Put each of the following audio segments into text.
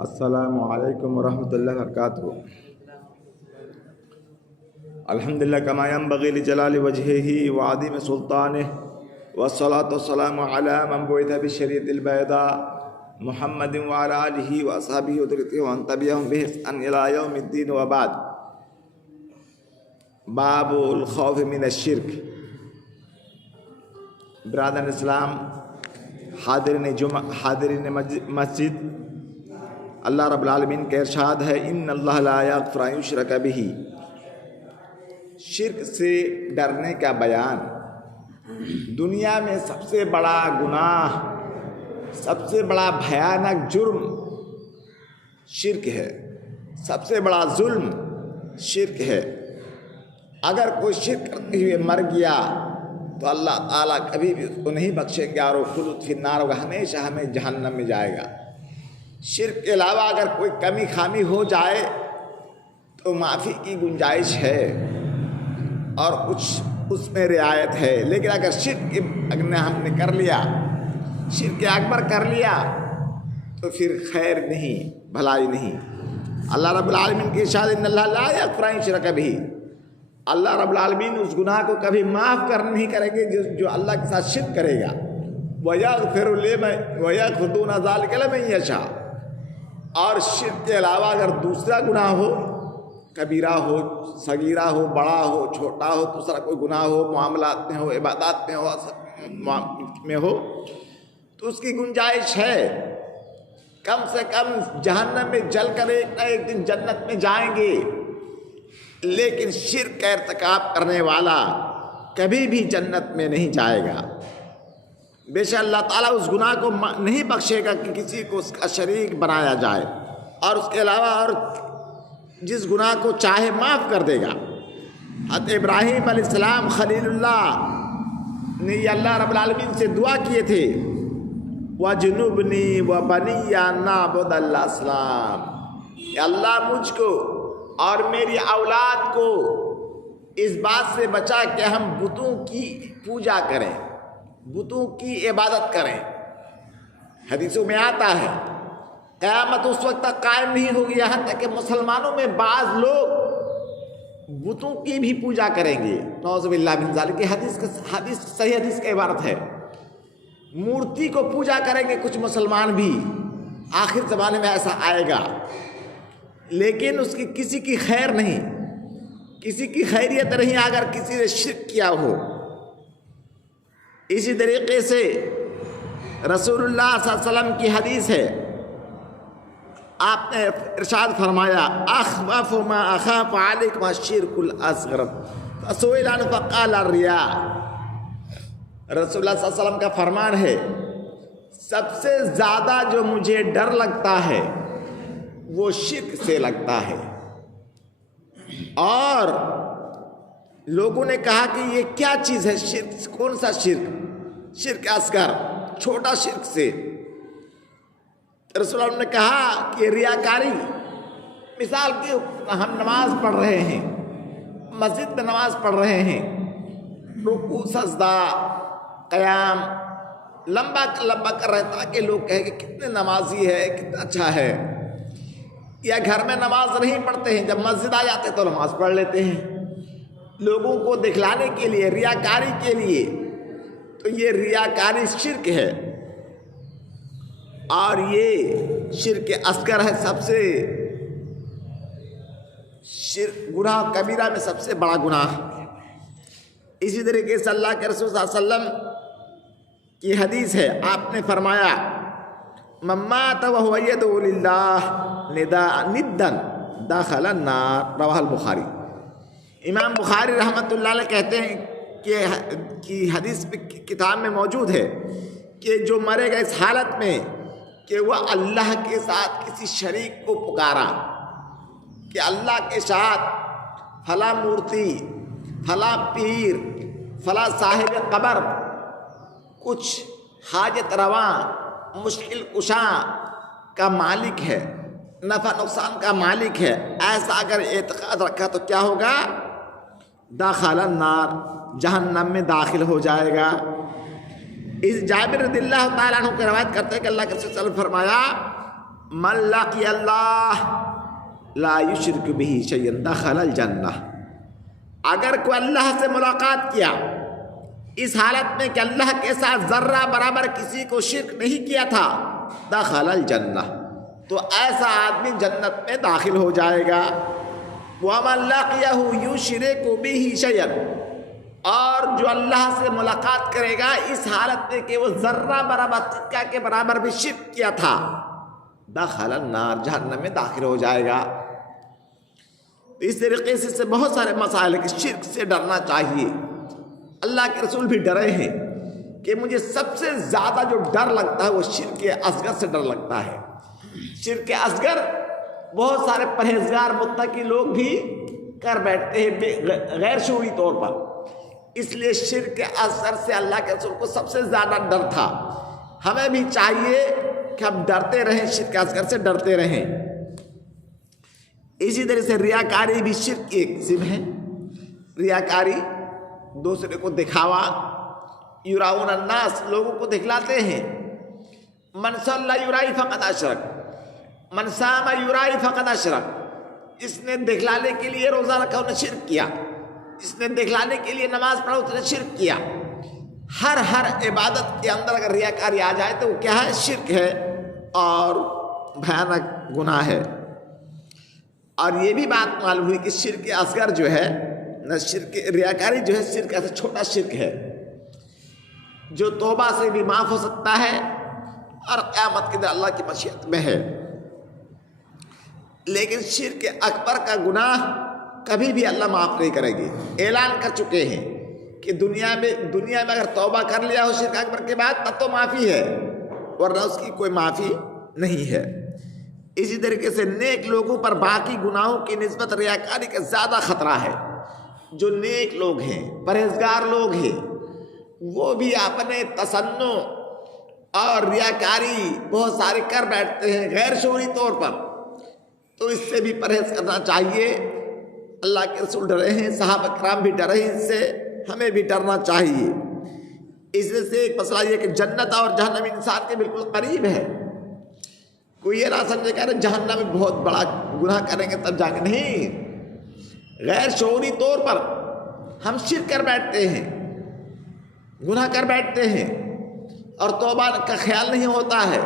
السلام علیکم ورحمۃ اللہ وبرکاتہ۔ الحمدللہ کما ینبغی لجلال وجہہ وعظیم سلطانہ والصلاۃ والسلام علی من بعث بالشریعۃ البیضاء محمد وعلی آلہ واصحابہ وذریتہ ومن تبعہم بإحسان الی یوم الدین وبعد۔ باب الخوف من الشرک۔ برادران اسلام، حاضرین مسجد، اللہ رب العالمین کا ارشاد ہے ان اللہ لا یغفر ان یشرک بہ۔ شرک سے ڈرنے کا بیان۔ دنیا میں سب سے بڑا گناہ، سب سے بڑا بھیانک جرم شرک ہے، سب سے بڑا ظلم شرک ہے۔ اگر کوئی شرک کرتے ہوئے مر گیا تو اللہ تعالیٰ کبھی بھی اس کو نہیں بخشیں گے اور وہ خلود فی النار ہوگا، ہمیشہ ہمیں جہنم میں جائے گا۔ شرک کے علاوہ اگر کوئی کمی خامی ہو جائے تو معافی کی گنجائش ہے اور کچھ اس میں رعایت ہے، لیکن اگر شرک ہم نے کر لیا، شرک اکبر کر لیا تو پھر خیر نہیں، بھلائی نہیں۔ اللہ رب العالمین کے ارشاد ان اللہ لا یغفر ان یشرک بہ۔ اللہ رب العالمین اس گناہ کو کبھی معاف نہیں کریں گے جو اللہ کے ساتھ شرک کرے گا۔ وَيَغْفِرُ دُونَ ذَلِكَ لِمَن يَشَاءُ۔ اور شرک کے علاوہ اگر دوسرا گناہ ہو، کبیرہ ہو، صغیرہ ہو، بڑا ہو، چھوٹا ہو، دوسرا کوئی گناہ ہو، معاملات میں ہو، عبادات میں ہو تو اس کی گنجائش ہے۔ کم سے کم جہنم میں جل کر ایک نہ ایک دن جنت میں جائیں گے، لیکن شرک کا ارتکاب کرنے والا کبھی بھی جنت میں نہیں جائے گا۔ بے شک اللہ تعالیٰ اس گناہ کو نہیں بخشے گا کہ کسی کو اس کا شریک بنایا جائے، اور اس کے علاوہ اور جس گناہ کو چاہے معاف کر دے گا۔ حضرت ابراہیم علیہ السلام خلیل اللہ نے یہ اللہ رب العالمین سے دعا کیے تھے وَجُنُبْنِي وَبَنِيَّ أَن نَّعْبُدَ الْأَصْنَامَ۔ کہ اللہ مجھ کو اور میری اولاد کو اس بات سے بچا کہ ہم بتوں کی پوجا کریں، بتوں کی عبادت کریں۔ حدیثوں میں آتا ہے قیامت اس وقت تک قائم نہیں ہوگی یہاں تک کہ مسلمانوں میں بعض لوگ بتوں کی بھی پوجا کریں گے، نعوذ باللہ من ذالک۔ حدیث صحیح حدیث کی عبارت ہے، مورتی کو پوجا کریں گے کچھ مسلمان بھی، آخر زمانے میں ایسا آئے گا، لیکن اس کی کسی کی خیر نہیں، کسی کی خیریت نہیں اگر کسی نے شرک کیا ہو۔ اسی طریقے سے رسول اللہ صلی اللہ علیہ وسلم کی حدیث ہے، آپ نے ارشاد فرمایا اخوف ما اخاف علیکم الشرک الاصغر فسئل عنہ فقال الریا۔ رسول اللہ صلی اللہ علیہ وسلم کا فرمان ہے سب سے زیادہ جو مجھے ڈر لگتا ہے وہ شرک سے لگتا ہے۔ اور لوگوں نے کہا کہ یہ کیا چیز ہے شرک؟ کون سا شرک؟ شرک اصغر، چھوٹا شرک سے۔ رسول اللہ نے کہا کہ ریاکاری، مثال کے ہم نماز پڑھ رہے ہیں، مسجد میں نماز پڑھ رہے ہیں، رکوع سجدہ قیام لمبا لمبا کر رہے تاکہ لوگ کہیں کہ کتنے نمازی ہے، کتنا اچھا ہے۔ یا گھر میں نماز نہیں پڑھتے ہیں، جب مسجد آ جاتے تو نماز پڑھ لیتے ہیں لوگوں کو دکھلانے کے لیے، ریاکاری کے لیے۔ تو یہ ریاکاری شرک ہے، اور یہ شرک اصغر ہے، سب سے گناہ کبیرہ میں سب سے بڑا گناہ۔ اسی طریقے سے اللہ کے رسول صلی اللہ علیہ وسلم کی حدیث ہے، آپ نے فرمایا من مات وهو يدعو لله ندا دخل النار، رواہ البخاری۔ امام بخاری رحمۃ اللہ علیہ کہتے ہیں کہ حدیث کتاب میں موجود ہے کہ جو مرے گا اس حالت میں کہ وہ اللہ کے ساتھ کسی شریک کو پکارا، کہ اللہ کے ساتھ فلاں مورتی، فلاں پیر، فلاں صاحب قبر کچھ حاجت رواں، مشکل کشاں کا مالک ہے، نفع نقصان کا مالک ہے، ایسا اگر اعتقاد رکھا تو کیا ہوگا؟ داخل النار، جہنم میں داخل ہو جائے گا۔ اس جابر رضی اللہ تعالیٰ عنہ کی روایت کرتے ہیں کہ اللہ کے رسول صلی اللہ علیہ وسلم فرمایا من لقی اللہ لا یشرک بہ شیئا دخل الجنہ، اگر کوئی اللہ سے ملاقات کیا اس حالت میں کہ اللہ کے ساتھ ذرہ برابر کسی کو شرک نہیں کیا تھا، دخل الجنہ، تو ایسا آدمی جنت میں داخل ہو جائے گا۔ وَمَن لَقِيَهُ يُشْرِكُ بِهِ شَيْئًا، اور جو اللہ سے ملاقات کرے گا اس حالت میں کہ وہ ذرہ برابر تکہ کے برابر بھی شرک کیا تھا، دخل النار، جہنم میں داخل ہو جائے گا۔ اس طریقے سے بہت سارے مسائل ہیں کہ شرک سے ڈرنا چاہیے۔ اللہ کے رسول بھی ڈرے ہیں کہ مجھے سب سے زیادہ جو ڈر لگتا ہے وہ شرک اصغر سے ڈر لگتا ہے۔ شرک اصغر بہت سارے پرہیزگار متقی لوگ بھی کر بیٹھتے ہیں غیر شعوری طور پر، اس لیے شرک اصغر سے اللہ کے رسول کو سب سے زیادہ ڈر تھا۔ ہمیں بھی چاہیے کہ ہم ڈرتے رہیں، شرک اصغر سے ڈرتے رہیں۔ اسی طرح سے ریاکاری بھی شرک کی ایک قسم ہے۔ ریاکاری دوسرے کو دکھاوا، یراؤن الناس، لوگوں کو دکھلاتے ہیں۔ من صلی یرائی فقد اشرک، من صام یرائی فقد اشرک، اس نے دکھلانے کے لیے روزہ رکھا انہیں شرک کیا، اس نے دکھلانے کے لیے نماز پڑھا اس نے شرک کیا۔ ہر عبادت کے اندر اگر ریاکاری آ جائے تو وہ کیا ہے؟ شرک ہے اور بھیانک گناہ ہے۔ اور یہ بھی بات معلوم ہوئی کہ شرک اصغر جو ہے نہ، شرک ریاکاری جو ہے شرک ایسا چھوٹا شرک ہے جو توبہ سے بھی معاف ہو سکتا ہے اور قیامت کے دن اللہ کی مشیت میں ہے۔ لیکن شرک اکبر کا گناہ کبھی بھی اللہ معاف نہیں کرے گی۔ اعلان کر چکے ہیں کہ دنیا میں اگر توبہ کر لیا ہو شرک اکبر کے بعد تب تو معافی ہے، ورنہ اس کی کوئی معافی نہیں ہے۔ اسی طریقے سے نیک لوگوں پر باقی گناہوں کی نسبت ریاکاری کا زیادہ خطرہ ہے۔ جو نیک لوگ ہیں، پرہیزگار لوگ ہیں، وہ بھی اپنے تصنع اور ریاکاری بہت سارے کر بیٹھتے ہیں غیر شعوری طور پر، تو اس سے بھی پرہیز کرنا چاہیے۔ اللہ کے رسول ڈرے ہیں، صحابہ کرام بھی ڈرے ہیں، اس سے ہمیں بھی ڈرنا چاہیے۔ اس سے ایک مسئلہ یہ کہ جنت اور جہنم انسان کے بالکل قریب ہے۔ کوئی یہ نہ سمجھے کہ جہنم میں بہت بڑا گناہ کریں گے تب جائیں گے، نہیں، غیر شعوری طور پر ہم شرک کر بیٹھتے ہیں، گناہ کر بیٹھتے ہیں اور توبہ کا خیال نہیں ہوتا ہے۔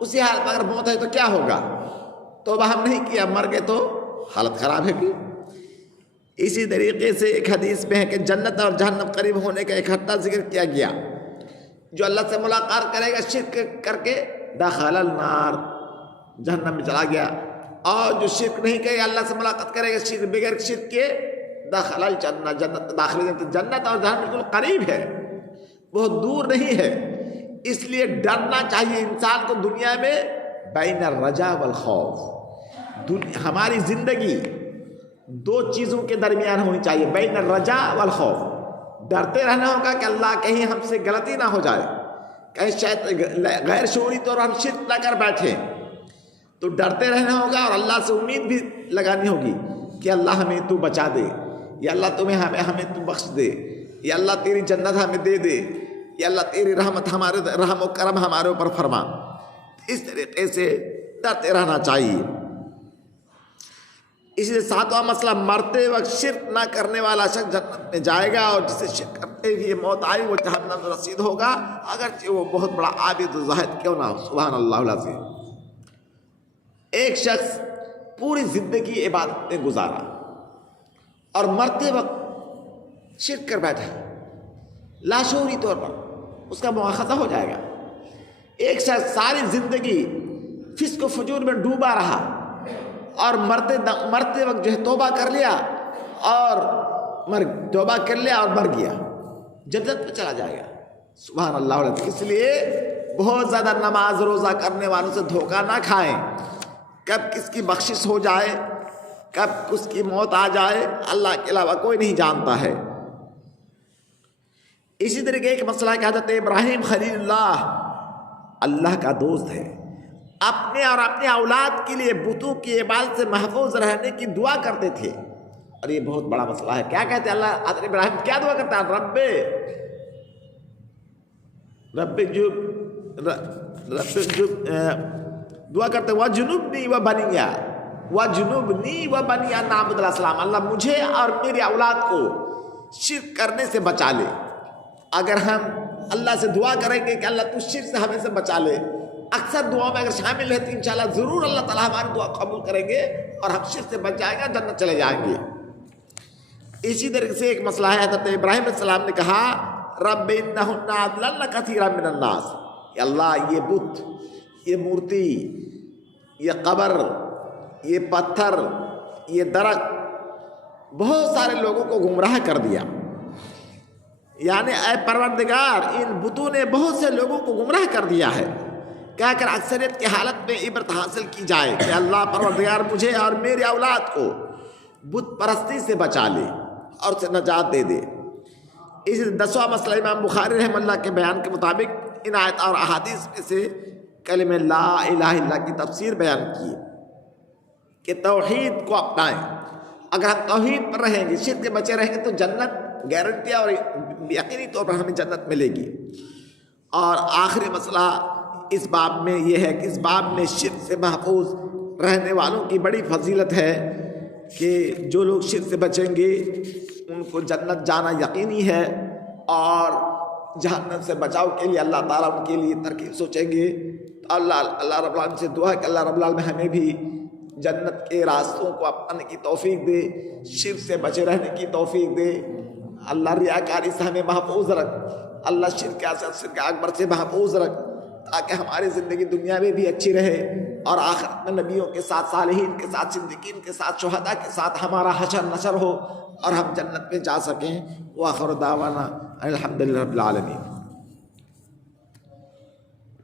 اسی حالت میں اگر موت ہے تو کیا ہوگا؟ توبہ ہم نہیں کیا، مر گئے تو حالت خراب ہے گی۔ اسی طریقے سے ایک حدیث میں ہے کہ جنت اور جہنم قریب ہونے کا اکٹھا ذکر کیا گیا۔ جو اللہ سے ملاقات کرے گا شرک کر کے دخل النار، جہنم میں چلا گیا، اور جو شرک نہیں کرے گا اللہ سے ملاقات کرے گا شرک بغیر شرک کے دخل الجنہ، جنت میں داخل ہو۔ جنت اور جہنم بالکل قریب ہے، بہت دور نہیں ہے۔ اس لیے ڈرنا چاہیے انسان کو دنیا میں بین الرجا والخوف۔ ہماری زندگی دو چیزوں کے درمیان ہونی چاہیے، بین الرجا والخوف۔ ڈرتے رہنا ہوگا کہ اللہ کہیں ہم سے غلطی نہ ہو جائے، کہیں شاید غیر شعوری طور پر ہم شرک نہ کر بیٹھے، تو ڈرتے رہنا ہوگا اور اللہ سے امید بھی لگانی ہوگی کہ اللہ ہمیں تو بچا دے، یا اللہ ہمیں تو بخش دے، یا اللہ تیری جنت ہمیں دے دے، یا اللہ تیری رحمت رحم و کرم ہمارے اوپر فرما۔ اس طریقے سے ڈرتے رہنا چاہیے۔ اس لیے ساتواں مسئلہ، مرتے وقت شرک نہ کرنے والا شخص جنت میں جائے گا، اور جسے شرک کرتے ہوئے موت آئی وہ جہنم میں رسید ہوگا، اگرچہ وہ بہت بڑا عابد و زاہد کیوں نہ ہو۔ سبحان اللہ العظیم۔ ایک شخص پوری زندگی عبادت میں گزارا اور مرتے وقت شرک کر بیٹھا، لاشعوری طور پر اس کا مواخذہ ہو جائے گا۔ ایک شخص ساری زندگی فسق و فجور میں ڈوبا رہا اور مرتے وقت جو ہے توبہ کر لیا اور مر گیا، جنت میں چلا جائے گا۔ سبحان اللہ علیہ۔ اس لیے بہت زیادہ نماز روزہ کرنے والوں سے دھوکہ نہ کھائیں۔ کب کس کی بخشش ہو جائے، کب اس کی موت آ جائے، اللہ کے علاوہ کوئی نہیں جانتا ہے۔ اسی طرح کے ایک مسئلہ کہ حضرت ابراہیم خلیل اللہ کا دوست ہے، اپنے اور اپنے اولاد کے لیے بتوں کی عبادت سے محفوظ رہنے کی دعا کرتے تھے، اور یہ بہت بڑا مسئلہ ہے۔ کیا کہتے ہیں اللہ؟ حضرت ابراہیم کیا دعا کرتا ہے؟ دعا کرتے وجنبنی و بنیا، وجنبنی و بنیا نعبد الاسلام، اللہ مجھے اور میری اولاد کو شرک کرنے سے بچا لے۔ اگر ہم اللہ سے دعا کریں گے کہ اللہ تو شرک سے ہمیں سے بچا لے، اکثر دعا میں اگر شامل ہے تو انشاءاللہ ضرور اللہ تعالیٰ ہماری دعا قبول کریں گے اور ہم شرک سے بچ جائیں گے، جنت چلے جائیں گے۔ اسی طریقے سے ایک مسئلہ ہے، حضرت ابراہیم علیہ السلام نے کہا رب انہن اضللن کثیرا من الناس، کہ اللہ یہ بت، یہ مورتی، یہ قبر، یہ پتھر، یہ درخت بہت سارے لوگوں کو گمراہ کر دیا، یعنی اے پروردگار ان بتوں نے بہت سے لوگوں کو گمراہ کر دیا ہے۔ کہہ کر اکثریت کی حالت میں عبرت حاصل کی جائے کہ اللہ پروردگار مجھے اور میرے اولاد کو بت پرستی سے بچا لے اور اسے نجات دے دے۔ اس 10واں مسئلہ امام بخاری رحمہ اللہ کے بیان کے مطابق ان آیت اور احادیث میں سے کلمہ لا الہ الا اللہ کی تفسیر بیان کی کہ توحید کو اپنائیں۔ اگر ہم توحید پر رہیں گے، شرک کے بچے رہیں گے تو جنت گارنٹی اور یقینی طور پر ہمیں جنت ملے گی۔ اور آخری مسئلہ اس باب میں یہ ہے کہ اس باب میں شرک سے محفوظ رہنے والوں کی بڑی فضیلت ہے کہ جو لوگ شرک سے بچیں گے ان کو جنت جانا یقینی ہے، اور جہنم سے بچاؤ کے لیے اللہ تعالیٰ ان کے لیے ترکیب سوچیں گے۔ تو اللہ رب العالمین سے دعا ہے کہ اللہ رب العالمین ہمیں بھی جنت کے راستوں کو اپنانے کی توفیق دے، شرک سے بچے رہنے کی توفیق دے۔ اللہ ریاکاری سے ہمیں محفوظ رکھ، اللہ شرک اکبر سے محفوظ رکھ، تاکہ ہماری زندگی دنیا میں بھی اچھی رہے اور آخرت میں نبیوں کے ساتھ، صالحین کے ساتھ، صدیقین کے ساتھ، شہداء کے ساتھ ہمارا حشر نشر ہو اور ہم جنت میں جا سکیں۔ وآخر دعوانا الحمدللہ رب العالمین۔